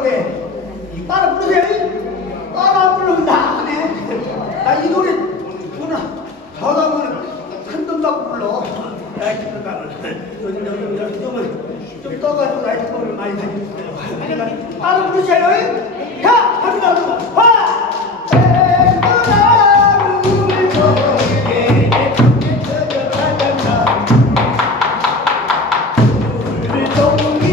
노래 이 따라 부르세요 이? 따라 부른다 네. 나이 노래 누나 저가면 큰돈 받고 불러 나이트 좀은 좀 떠가지고 나이트 돈을 많이 그러니까 따라 부르세요 이? 자 갑니다 누나 화 물동이 우리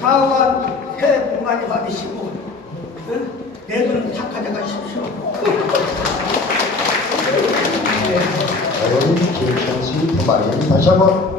사원 새해 복 많이 받으시고 응? 내년은 착하게 가십시오. 어른 김천수 부마님 다시 한번